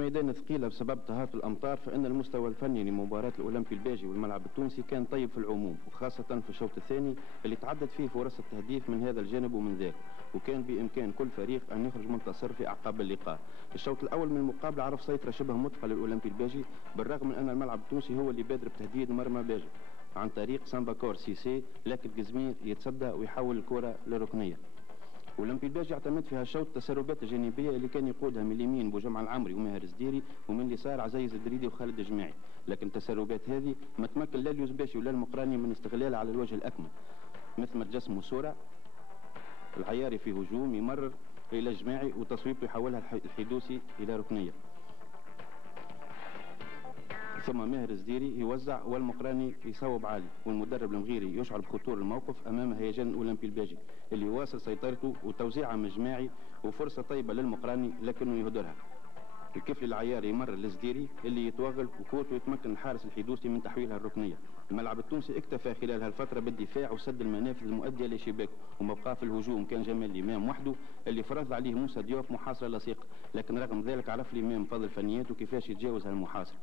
ميدان ثقيلة بسبب تهافت الأمطار، فإن المستوى الفني لمباراة الأولمبي الباجي والملعب التونسي كان طيب في العموم، وخاصة في الشوط الثاني اللي تعدت فيه فرص التهديف من هذا الجانب ومن ذاك، وكان بإمكان كل فريق أن يخرج منتصر في أعقاب اللقاء. الشوط الأول من المقابلة عرف سيطرة شبه مطلقة للأولمبي الباجي، بالرغم من أن الملعب التونسي هو اللي بادر بتهديد مرمى باجي عن طريق سامباكور سيسي، لكن قزمير يتصدى ويحول الكرة للركنية. اولمبي الباجي اعتمد في هالشوط التسربات الجانبيه اللي كان يقودها من اليمين بوجمع العمري وماهر الزديري، ومن اليسار عزيز الدريدي وخالد الجماعي، لكن التسربات هذه ما تمكن لا اليوزباشي ولا المقراني من استغلالها على الوجه الاكمل، مثل ما تجسموا صوره العياري في هجوم يمرر الى الجماعي وتصويبه يحولها الحيدوسي الى ركنيه، ثم ماهر الزديري يوزع والمقراني يصوب عالي، والمدرب المغيري يشعر بخطور الموقف امام هيجان الاولمبي الباجي اللي يواصل سيطرته وتوزيعه من جماعي وفرصه طيبه للمقراني لكنه يهدرها. الكفل العياري يمر للزديري اللي يتوغل وكوته يتمكن الحارس الحيدوسي من تحويلها الركنيه. الملعب التونسي اكتفى خلال هالفتره بالدفاع وسد المنافذ المؤديه لشباكه، ومبقى في الهجوم كان جمال الامام وحده اللي فرض عليه موسى ديوف محاصره لصيقه، لكن رغم ذلك عرف الامام فضل فنياته كيفاش يتجاوز هالمحاصره.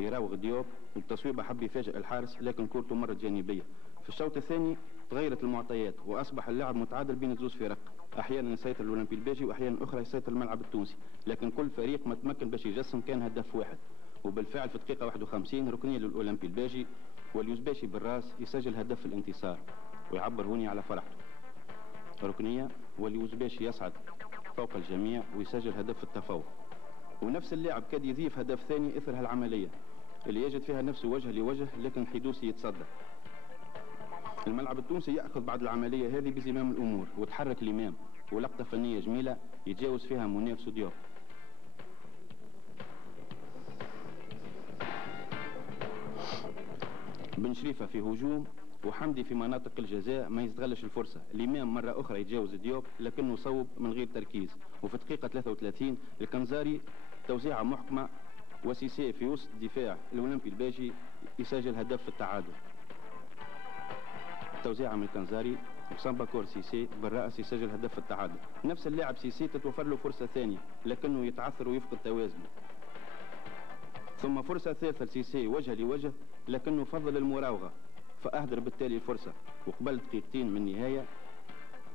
يراوغ ديوب التصويبه حب يفاجئ الحارس لكن كورته مرت جانبيه. في الشوط الثاني تغيرت المعطيات واصبح اللعب متعادل بين الزوز فرق، احيانا يسيطر الاولمبي الباجي واحيانا اخرى يسيطر الملعب التونسي، لكن كل فريق ما تمكن باش يجسم كان هدف واحد. وبالفعل في دقيقه 51 ركنيه للاولمبي الباجي، واليوزباشي بالراس يسجل هدف الانتصار ويعبر هوني على فرحته. ركنيه واليوزباشي يصعد فوق الجميع ويسجل هدف التفوق. ونفس اللاعب كاد يضيف هدف ثاني اثر هالعمليه اللي يجد فيها نفسه وجه لوجه، لكن الحيدوسي يتصدى. الملعب التونسي ياخذ بعد العمليه هذه بزمام الامور وتحرك الامام ولقطه فنيه جميله يتجاوز فيها منافسه ديوب. بن شريفه في هجوم وحمدي في مناطق الجزاء ما يستغلش الفرصه، الامام مره اخرى يتجاوز ديوب لكنه صوب من غير تركيز. وفي دقيقه 33 الكنزاري توزيعه محكمه وسيسي في وسط دفاع الاولمبي الباجي يسجل هدف التعادل. توزيعه من الكنزاري وسامباكور سيسي بالراس يسجل هدف التعادل. نفس اللاعب سيسي تتوفر له فرصه ثانيه لكنه يتعثر ويفقد توازنه، ثم فرصه ثالثه لسيسي وجه لوجه لكنه فضل المراوغه فاهدر بالتالي الفرصه، وقبل دقيقتين من النهايه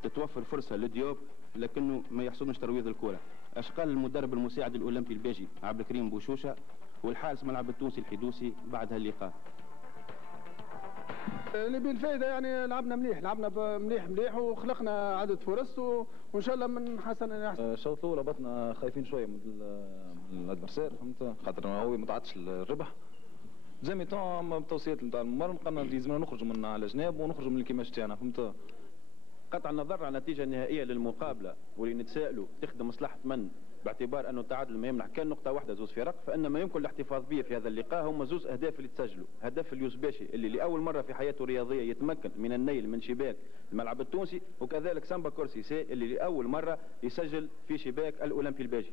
تتوفر فرصه لديوب لكنه ما يحصلش ترويض الكره. اشقال المدرب المساعد الاولمبي الباجي عبد الكريم بوشوشه والحارس ملعب التونسي الحيدوسي بعد هاللقاء. اللي بالفايده يعني لعبنا مليح وخلقنا عدد فرص وان شاء الله من حسن الى احسن. الشوط الاول هبطنا خايفين شويه من الادفرسير، فهمت، خاطر هو ما تعطش الربح. زي ما بتوصيات نتاع الممرن قلنا لازمنا نخرجوا من على جناب ونخرجوا من الكيماج تاعنا، فهمت. قطع النظر عن النتيجه النهائيه للمقابله واللي نتسائلوا تخدم مصلحه من، باعتبار انه التعادل ما يمنع كان نقطه واحده زوز فرق، فان ما يمكن الاحتفاظ به في هذا اللقاء هم زوز اهداف اللي تسجلوا. هدف اليوزباشي اللي لاول مره في حياته الرياضيه يتمكن من النيل من شباك الملعب التونسي، وكذلك سامبا كورسيسي اللي لاول مره يسجل في شباك الاولمبي الباجي.